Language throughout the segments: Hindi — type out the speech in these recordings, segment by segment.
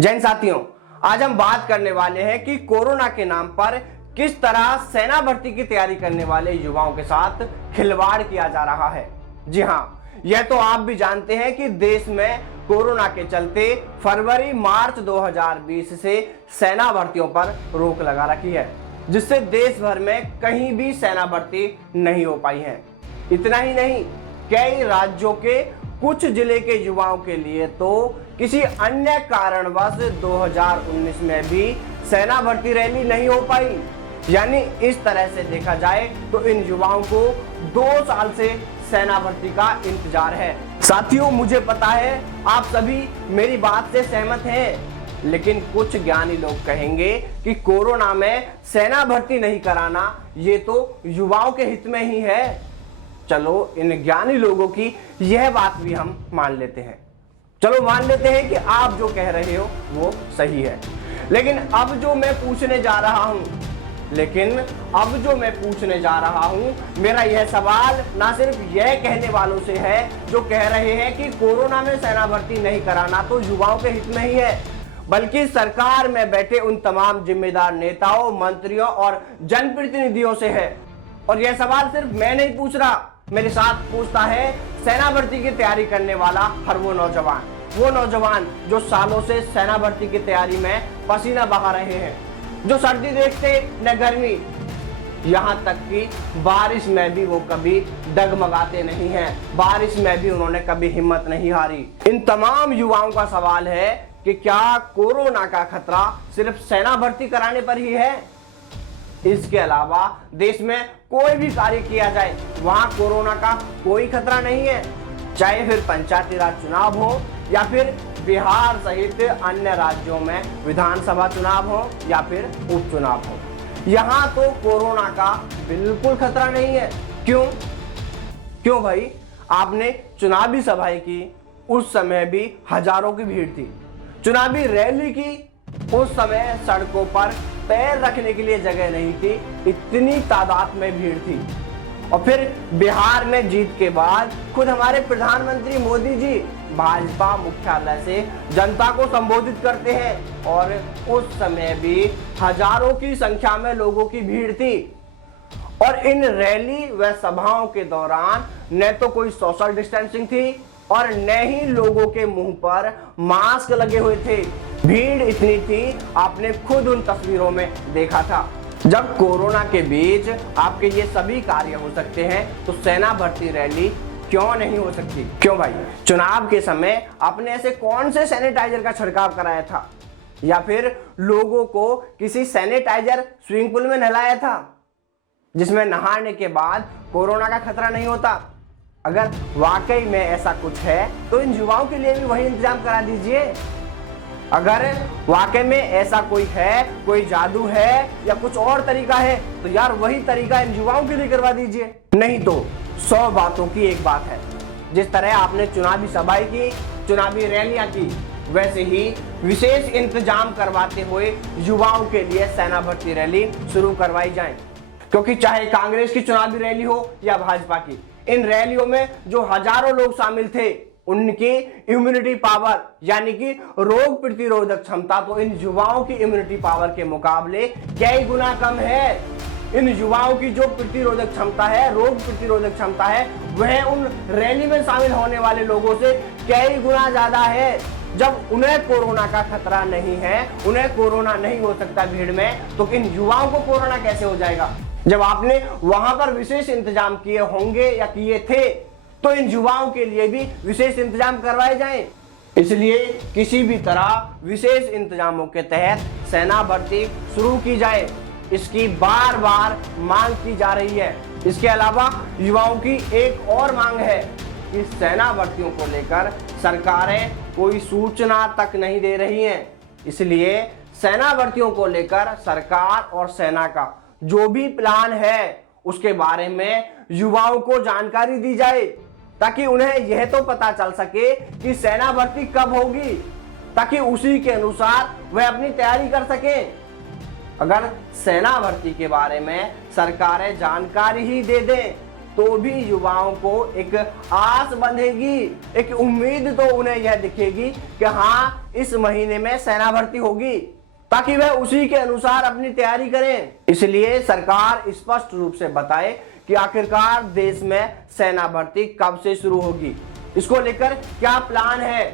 जैन साथियों, आज हम बात करने वाले हैं कि कोरोना के नाम पर किस तरह सेना भर्ती की तैयारी करने वाले युवाओं के साथ खिलवाड़ किया जा रहा है। जी हाँ, यह तो आप भी जानते हैं कि देश में कोरोना के चलते फरवरी मार्च 2020 से सेना भर्तियों पर रोक लगा रखी है, जिससे देश भर में कहीं भी सेना भर्ती नहीं हो पाई है। इतना ही नहीं, कई राज्यों के कुछ जिले के युवाओं के लिए तो किसी अन्य कारणवश 2019 में भी सेना भर्ती रैली नहीं हो पाई। यानी इस तरह से देखा जाए तो इन युवाओं को 2 साल से सेना भर्ती का इंतजार है। साथियों, मुझे पता है आप सभी मेरी बात से सहमत हैं, लेकिन कुछ ज्ञानी लोग कहेंगे कि कोरोना में सेना भर्ती नहीं कराना ये तो युवाओं के हित में ही है। चलो, इन ज्ञानी लोगों की यह बात भी हम मान लेते हैं। चलो मान लेते हैं कि आप जो कह रहे हो वो सही है, लेकिन अब जो मैं पूछने जा रहा हूं मेरा यह सवाल ना सिर्फ यह कहने वालों से है जो कह रहे हैं कि कोरोना में सेना भर्ती नहीं कराना तो युवाओं के हित में ही है, बल्कि सरकार में बैठे उन तमाम जिम्मेदार नेताओं, मंत्रियों और जनप्रतिनिधियों से है। और यह सवाल सिर्फ मैं नहीं पूछ रहा, मेरे साथ पूछता है सेना भर्ती की तैयारी करने वाला हर वो नौजवान जो सालों से सेना भर्ती की तैयारी में पसीना बहा रहे हैं, जो सर्दी देखते न गर्मी, यहाँ तक कि बारिश में भी वो कभी डगमगाते नहीं हैं, बारिश में भी उन्होंने कभी हिम्मत नहीं हारी। इन तमाम युवाओं का सवाल है कि क्या कोरोना का खतरा सिर्फ सेना भर्ती कराने पर ही है? इसके अलावा देश में कोई भी कार्य किया जाए वहां कोरोना का कोई खतरा नहीं है, चाहे फिर पंचायती राज चुनाव हो या फिर बिहार सहित अन्य राज्यों में विधानसभा चुनाव हो या फिर उपचुनाव हो। यहाँ तो कोरोना का बिल्कुल खतरा नहीं है। क्यों भाई? आपने चुनावी सभाएं की, उस समय भी हजारों की भीड़ थी। चुनावी रैली की, उस समय सड़कों पर पैर रखने के लिए जगह नहीं थी, इतनी तादाद में भीड़ थी। और फिर बिहार में जीत के बाद खुद हमारे प्रधानमंत्री मोदी जी भाजपा मुख्यालय से जनता को संबोधित करते हैं और उस समय भी हजारों की संख्या में लोगों की भीड़ थी। और इन रैली व सभाओं के दौरान न तो कोई सोशल डिस्टेंसिंग थी और न ही लोगों के मुंह पर मास्क लगे हुए थे। भीड़ इतनी थी, आपने खुद उन तस्वीरों में देखा था। जब कोरोना के बीच आपके ये सभी कार्य हो सकते हैं तो सेना भर्ती रैली क्यों नहीं हो सकती? क्यों भाई? चुनाव के समय आपने ऐसे कौन से सैनिटाइजर का छिड़काव कराया था या फिर लोगों को किसी सैनिटाइजर स्विमिंग पूल में नहलाया था जिसमें नहाने के बाद कोरोना का खतरा नहीं होता? अगर वाकई में ऐसा कुछ है तो इन युवाओं के लिए भी वही इंतजाम करा दीजिए। अगर वाकई में ऐसा कोई है, कोई जादू है या कुछ और तरीका है तो यार वही तरीका इन युवाओं के लिए करवा दीजिए। नहीं तो 100 बातों की एक बात है। जिस तरह आपने चुनावी सभाएं की, चुनावी रैलियां की, वैसे ही विशेष इंतजाम करवाते हुए युवाओं के लिए सेना भर्ती रैली शुरू करवाई जाए। क्योंकि चाहे कांग्रेस की चुनावी रैली हो या भाजपा की, इन रैलियों में जो हजारों लोग शामिल थे उनकी इम्यूनिटी पावर यानी कि रोग प्रतिरोधक क्षमता तो इन युवाओं की इम्यूनिटी पावर के मुकाबले कई गुना कम है। इन युवाओं की जो प्रतिरोधक क्षमता है, रोग प्रतिरोधक क्षमता है, वह उन रैली में शामिल होने वाले लोगों से कई गुना ज्यादा है। जब उन्हें कोरोना का खतरा नहीं है, उन्हें कोरोना नहीं हो सकता भीड़ में, तो इन युवाओं को कोरोना कैसे हो जाएगा? जब आपने वहां पर विशेष इंतजाम किए होंगे या किए थे तो इन युवाओं के लिए भी विशेष इंतजाम करवाए जाएं। इसलिए किसी भी तरह विशेष इंतजामों के तहत सेना भर्ती शुरू की जाए, इसकी बार बार मांग की जा रही है। इसके अलावा युवाओं की एक और मांग है कि सेना भर्तियों को लेकर सरकारें कोई सूचना तक नहीं दे रही हैं। इसलिए सेना भर्तियों को लेकर सरकार और सेना का जो भी प्लान है उसके बारे में युवाओं को जानकारी दी जाए, ताकि उन्हें यह तो पता चल सके कि सेना भर्ती कब होगी, ताकि उसी के अनुसार वह अपनी तैयारी कर सकें। अगर सेना भर्ती के बारे में सरकारें जानकारी ही दे दें तो भी युवाओं को एक आस बंधेगी, एक उम्मीद तो उन्हें यह दिखेगी कि हाँ इस महीने में सेना भर्ती होगी, ताकि वह उसी के अनुसार अपनी तैयारी करें। इसलिए सरकार स्पष्ट रूप से बताए कि आखिरकार देश में सेना भर्ती कब से शुरू होगी, इसको लेकर क्या प्लान है।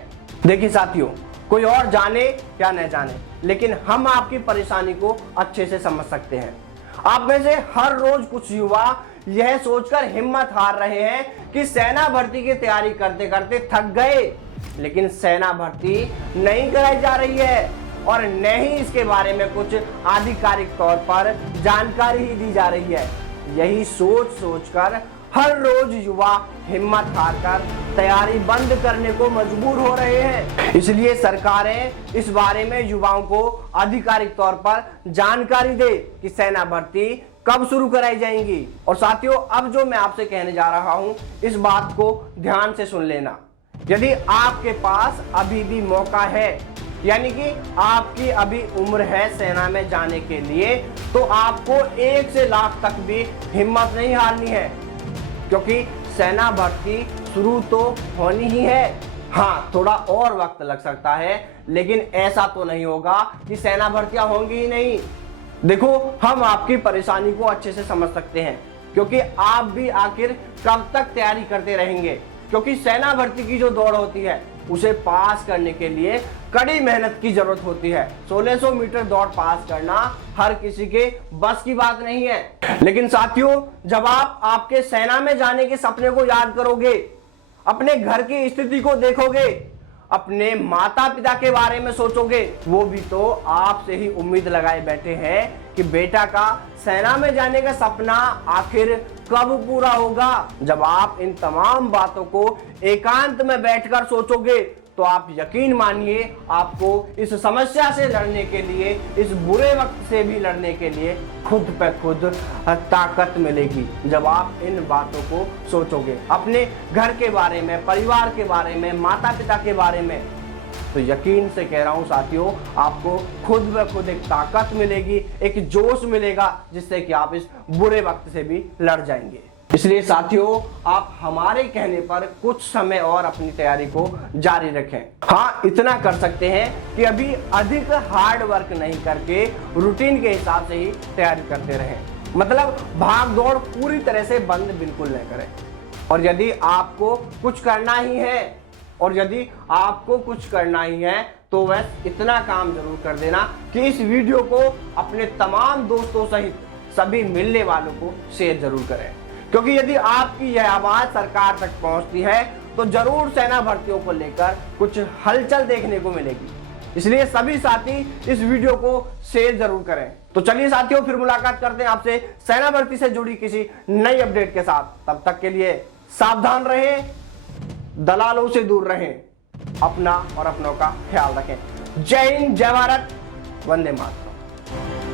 देखिए साथियों, कोई और जाने या न जाने, लेकिन हम आपकी परेशानी को अच्छे से समझ सकते हैं। आप में से हर रोज कुछ युवा यह सोचकर हिम्मत हार रहे हैं कि सेना भर्ती की तैयारी करते करते थक गए, लेकिन सेना भर्ती नहीं कराई जा रही है और न ही इसके बारे में कुछ आधिकारिक तौर पर जानकारी ही दी जा रही है। यही सोचकर हर रोज युवा हिम्मत हारकर तैयारी बंद करने को मजबूर हो रहे हैं। इसलिए सरकारें इस बारे में युवाओं को आधिकारिक तौर पर जानकारी दे कि सेना भर्ती कब शुरू कराई जाएंगी। और साथियों, अब जो मैं आपसे कहने जा रहा हूं, इस बात को ध्यान से सुन लेना। यदि आपके पास अभी भी मौका है, यानी कि आपकी अभी उम्र है सेना में जाने के लिए, तो आपको 1 से लाख तक भी हिम्मत नहीं हारनी है, क्योंकि सेना भर्ती शुरू तो होनी ही है। हाँ, थोड़ा और वक्त लग सकता है, लेकिन ऐसा तो नहीं होगा कि सेना भर्तियां होंगी ही नहीं। देखो, हम आपकी परेशानी को अच्छे से समझ सकते हैं, क्योंकि आप भी आखिर कब तक तैयारी करते रहेंगे, क्योंकि सेना भर्ती की जो दौड़ होती है उसे पास करने के लिए कड़ी मेहनत की जरूरत होती है। 1600 मीटर दौड़ पास करना हर किसी के बस की बात नहीं है। लेकिन साथियों, जब आप आपके सेना में जाने के सपने को याद करोगे, अपने घर की स्थिति को देखोगे, अपने माता पिता के बारे में सोचोगे, वो भी तो आपसे ही उम्मीद लगाए बैठे हैं कि बेटा का सेना में जाने का सपना आखिर कब पूरा होगा। जब आप इन तमाम बातों को एकांत में बैठकर सोचोगे, तो आप यकीन मानिए, आपको इस समस्या से लड़ने के लिए, इस बुरे वक्त से भी लड़ने के लिए खुद पे खुद ताकत मिलेगी। जब आप इन बातों को सोचोगे, अपने घर के बारे में, परिवार के बारे में, माता पिता के बारे में, तो यकीन से कह रहा हूं साथियों, आपको खुद ब खुद एक ताकत मिलेगी, एक जोश मिलेगा, जिससे कि आप इस बुरे वक्त से भी लड़ जाएंगे। इसलिए साथियों, आप हमारे कहने पर कुछ समय और अपनी तैयारी को जारी रखें। हाँ, इतना कर सकते हैं कि अभी अधिक हार्ड वर्क नहीं करके रूटीन के हिसाब से ही तैयारी करते रहें। मतलब भाग दौड़ पूरी तरह से बंद बिल्कुल नहीं करें। और यदि आपको कुछ करना ही है तो बस इतना काम जरूर कर देना कि इस वीडियो को अपने तमाम दोस्तों सहित सभी मिलने वालों को शेयर जरूर करें, क्योंकि यदि आपकी यह आवाज सरकार तक पहुंचती है तो जरूर सेना भर्तियों को लेकर कुछ हलचल देखने को मिलेगी। इसलिए सभी साथी इस वीडियो को शेयर जरूर करें। तो चलिए साथियों, फिर मुलाकात करते हैं आपसे सेना भर्ती से जुड़ी किसी नई अपडेट के साथ। तब तक के लिए सावधान रहें, दलालों से दूर रहें, अपना और अपनों का ख्याल रखें। जय हिंद, जय भारत, वंदे मातरम।